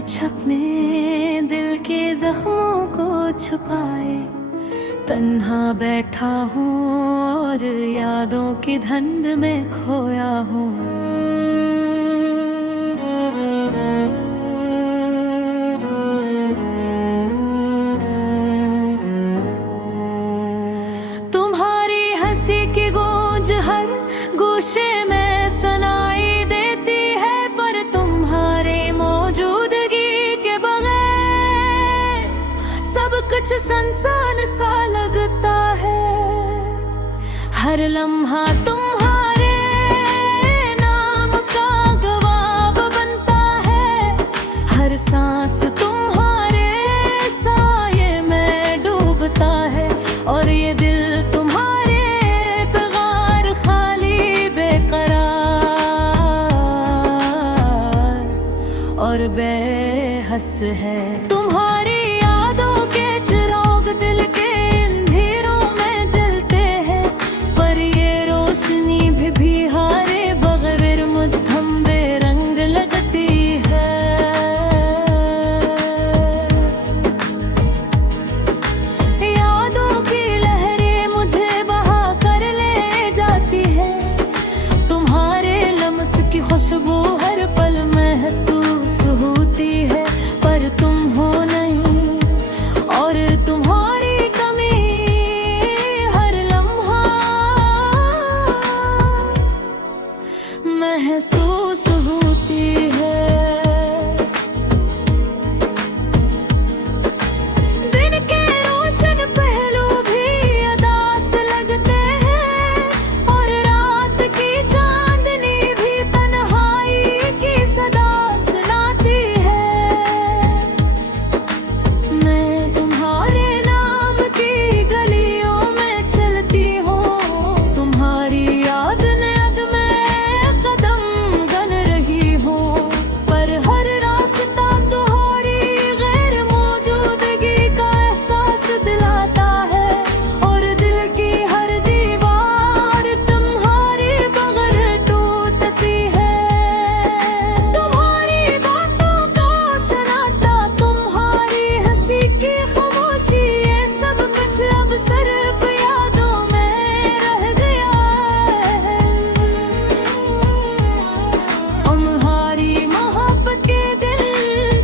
छपने दिल के जख्मों को छुपाए, तन्हा बैठा हूँ और यादों की धुंध में खोया हूँ। तुम्हारी हंसी की गूंज हर गोशे में सुनाई देती है, पर तुम्हारे मौजूदगी के बगैर सब कुछ सुनसान सा लगता है। हर लम्हा तुम्हारे नाम का गवाह बनता है, हर सांस तुम्हारे साये में डूबता है, और ये दिल तुम्हारे बगैर खाली बेकरार और बेहस है। तुम्हारी यादों के चिराग दिल के अंधेरों में जलते हैं, पर ये रोशनी भी हारे बगैर मुद्दम बेरंग लगती है। यादों की लहरें मुझे बहा कर ले जाती है, तुम्हारे लम्स की खुशबू हर पल महसूस होती है, पर तुम हो नहीं और तुम्हारी कमी हर लम्हा महसूस होती है। दिन के रोशन पहलू भी उदास लगते हैं, और रात की चांदनी भी तन्हाई की सदा सुनाती है। मैं तुम्हारे नाम की गलियों में चलती हूँ, तुम्हारी याद नद में कदम गन रही हूँ, पर हर रास्ता तुम्हारी गैर मौजूदगी का एहसास दिलाता है, और दिल की हर दीवार तुम्हारे बगैर टूटती है। तुम्हारी बातों का सन्नाटा, तुम्हारी हंसी की खामोशी, ये सब कुछ अब सिर्फ यादों में रह गया है। तुम्हारी मोहब्बत के दिन,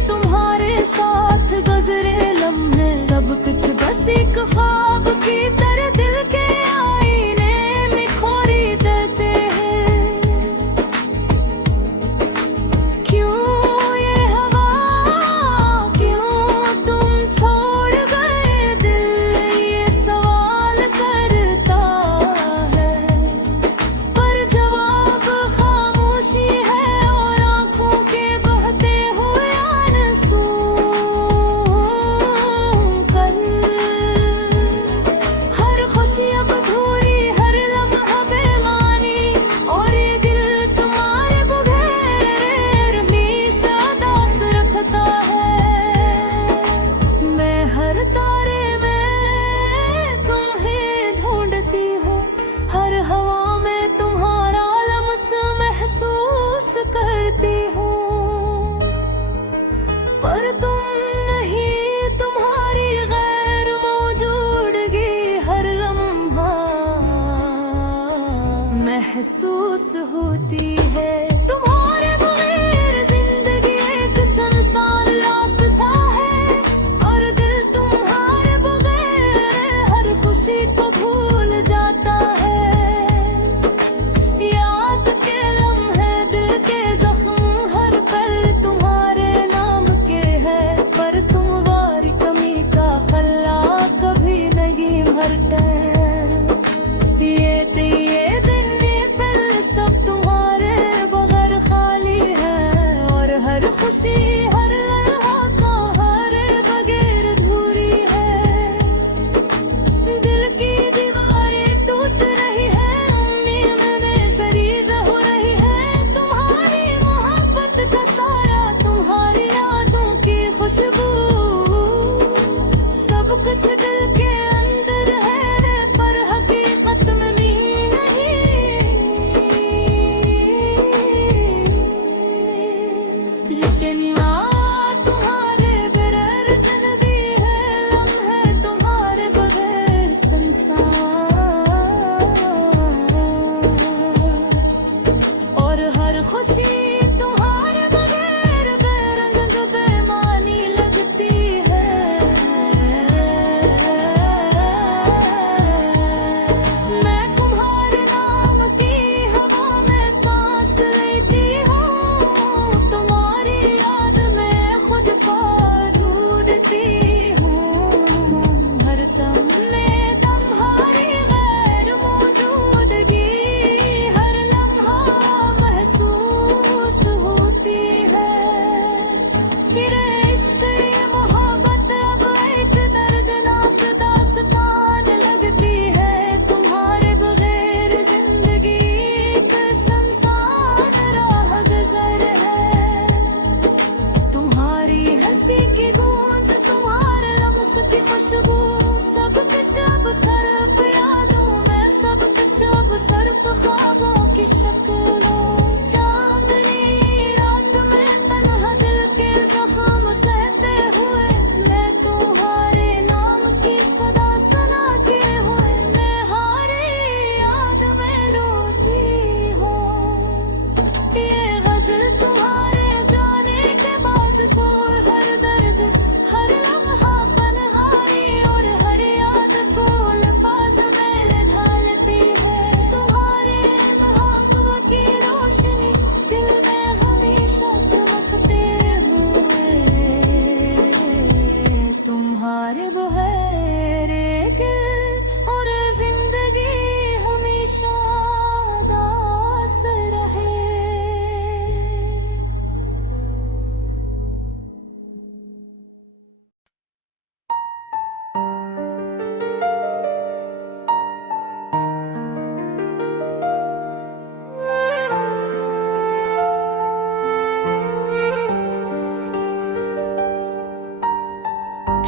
तुम्हारे साथ गुजरे लम्हे, सब कुछ बस एक ख्वाब की तरह दिल के आईने में खोरी देते हैं। क्यों ये हवा, क्यों तुम छोड़ गए दिल, ये सवाल करता है, पर जवाब खामोशी है और आंखों के बहते हुए आंसू। कल हर खुशी अब अधूरी, हर लम्हा बेमानी, और ये दिल तुम्हारे बगैर हमेशा दास रखता है। मैं हर तारे में तुम्हें ढूंढती हूँ, हर हवा में तुम्हारा लम्स महसूस करती हूँ, पर तुम नहीं, तुम्हारी गैर मौजूदगी हर लम्हा महसूस होती है। तुम्हारे बगैर जिंदगी एक सुनसान रास्ता है, और दिल तुम्हारे बगैर हर खुशी को भूल जाता है। याद के लम्हे दिल के जख्म हर पल तुम्हारे नाम के हैं, पर तुम वारी कमी का खल्ला कभी नहीं भरते। ये दिन ये पल सब तुम्हारे बगैर खाली है, और हर खुशी हर लम्हा का हर बगैर अधूरी है। दिल की दीवारें टूट रही है, उम्मीद में सरीज हो रही है, तुम्हारी मोहब्बत का साया, तुम्हारी यादों की खुशबू, सब कुछ दिल के अंदर है रे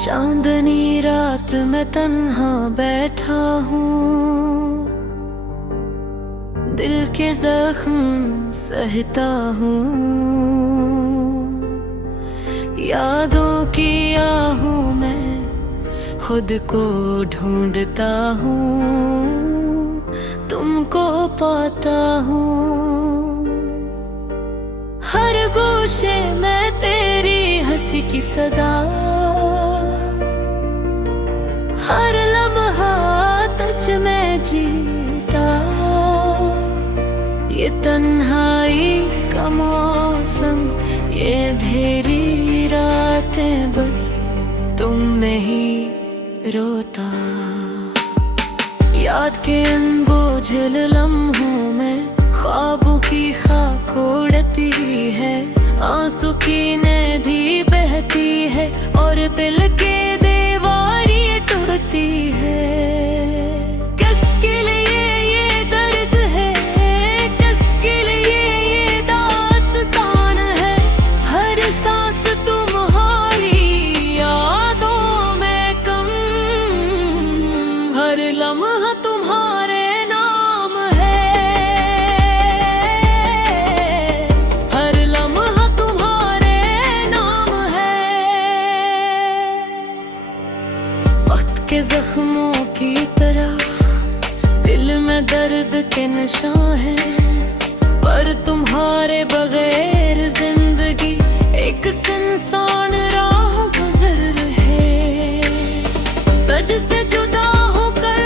चांदनी रात में तन्हा बैठा हूँ, दिल के जख्म सहता हूँ, यादों की आहूं में खुद को ढूंढता हूँ, तुमको पाता हूँ। हर गोशे में तेरी हंसी की सदा, हर लम्हा तुझ में जीता। ये तन्हाई का मौसम, ये अंधेरी रातें, बस तुम में ही रोता। याद के अनबोझल लम्हों में ख्वाबों की खाक उड़ती है, आंसू की नदी बहती है और दिल के दीवारें टूटती है। किसके लिए ये दर्द है, किसके लिए ये दास्तान है, हर सांस तुम्हारी यादों में कम, हर लम्हा तुम्हारे नाम है, हर लम्हा तुम्हारे नाम है। वक्त के जख्मों की तरह दिल में दर्द के निशान है, पर तुम्हारे बगैर जिंदगी एक सुनसान राह गुजर है। तुझ से जुदा होकर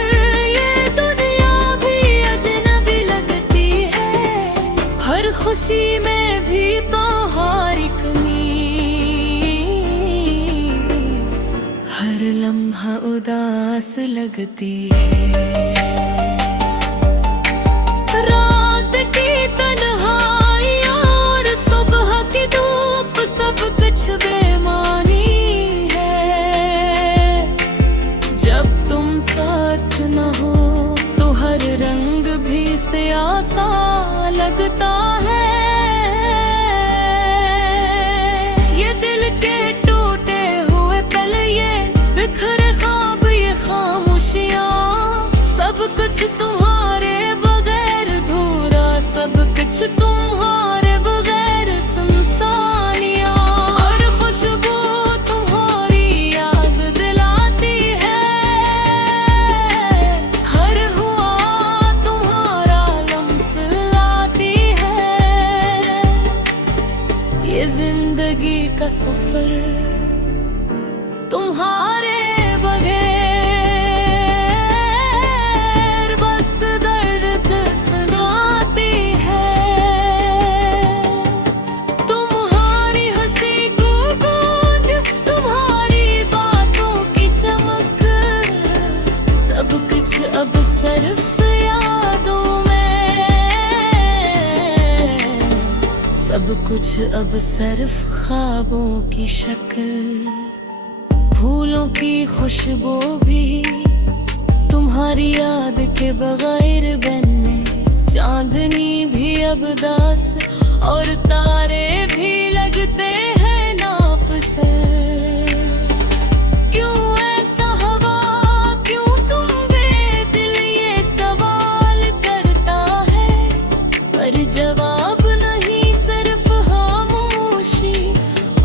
ये दुनिया भी अजनबी लगती है, हर खुशी में भी तुम्हारी कमी, हर लम्हा उदास लगती है। रात की तन्हाइयाँ और सुबह की धूप, सब कुछ बेमानी है। जब तुम साथ न हो तो हर रंग भी स्यासा लगता है। ये दिल के टूटे हुए पल, ये बिखरे ख्वाब, ये खामोशियाँ, सब कुछ तुम्हारे बगैर धूरा, सब कुछ तुम्हारे बगैर सुनसानियाँ। हर खुशबू तुम्हारी याद दिलाती है, हर हुआ तुम्हारा लम्स लाती है। ये जिंदगी का सफर तुम्हारे बगैर बस दर्द सुनाती है। तुम्हारी हंसी को गूंज, तुम्हारी बातों की चमक, सब कुछ अब सिर्फ यादों में, सब कुछ अब सिर्फ ख्वाबों की शक्ल। फूलों की खुशबू भी तुम्हारी याद के बगैर बनने, चांदनी भी अब दास और तारे भी लगते हैं नापसंद। क्यों ऐसा हवा, क्यों तुम बेदिल, ये सवाल करता है, पर जवाब नहीं, सिर्फ खामोशी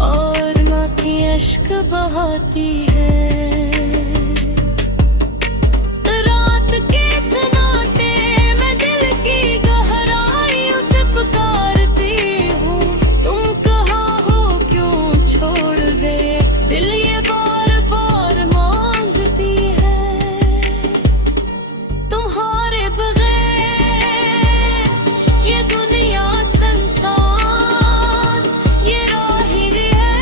और ना की अश्क बहाती है। रात के सन्नाटे में दिल की गहराइयों से पुकारती हूँ, तुम कहाँ हो, क्यों छोड़ गए, दिल ये बार बार मांगती है। तुम्हारे बगैर ये दुनिया संसार, ये राही है,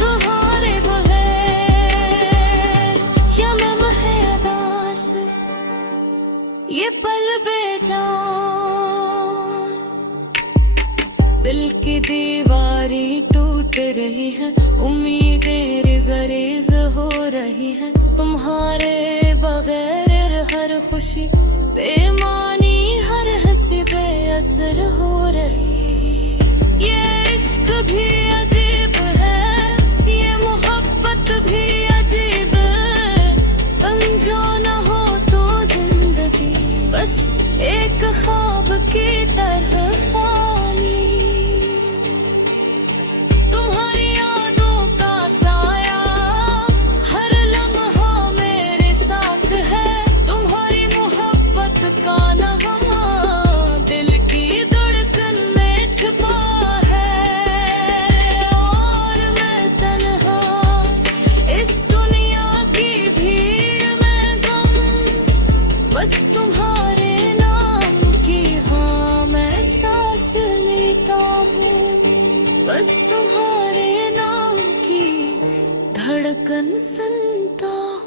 तुम्हारे बगैर या मैं महदास, ये पल बेजान। दिल की दीवारें टूट रही है, उम्मीदें रेज़ हो रही है, तुम्हारे बगैर हर खुशी बेमानी, हर हंसी बेअसर हो रही। ये इश्क भी अजीब है, ये मोहब्बत बस एक ख्वाब की तरह खाली। तुम्हारी यादों का साया हर लम्हा मेरे साथ है। तुम्हारी मोहब्बत का नगमा दिल की धड़कन में छुपा है। और मैं तन्हा इस दुनिया की भीड़ में गम, बस तुम्हारे नाम की हाँ मैं सांस लेता हूँ। बस तुम्हारे नाम की धड़कन सुनता हूँ।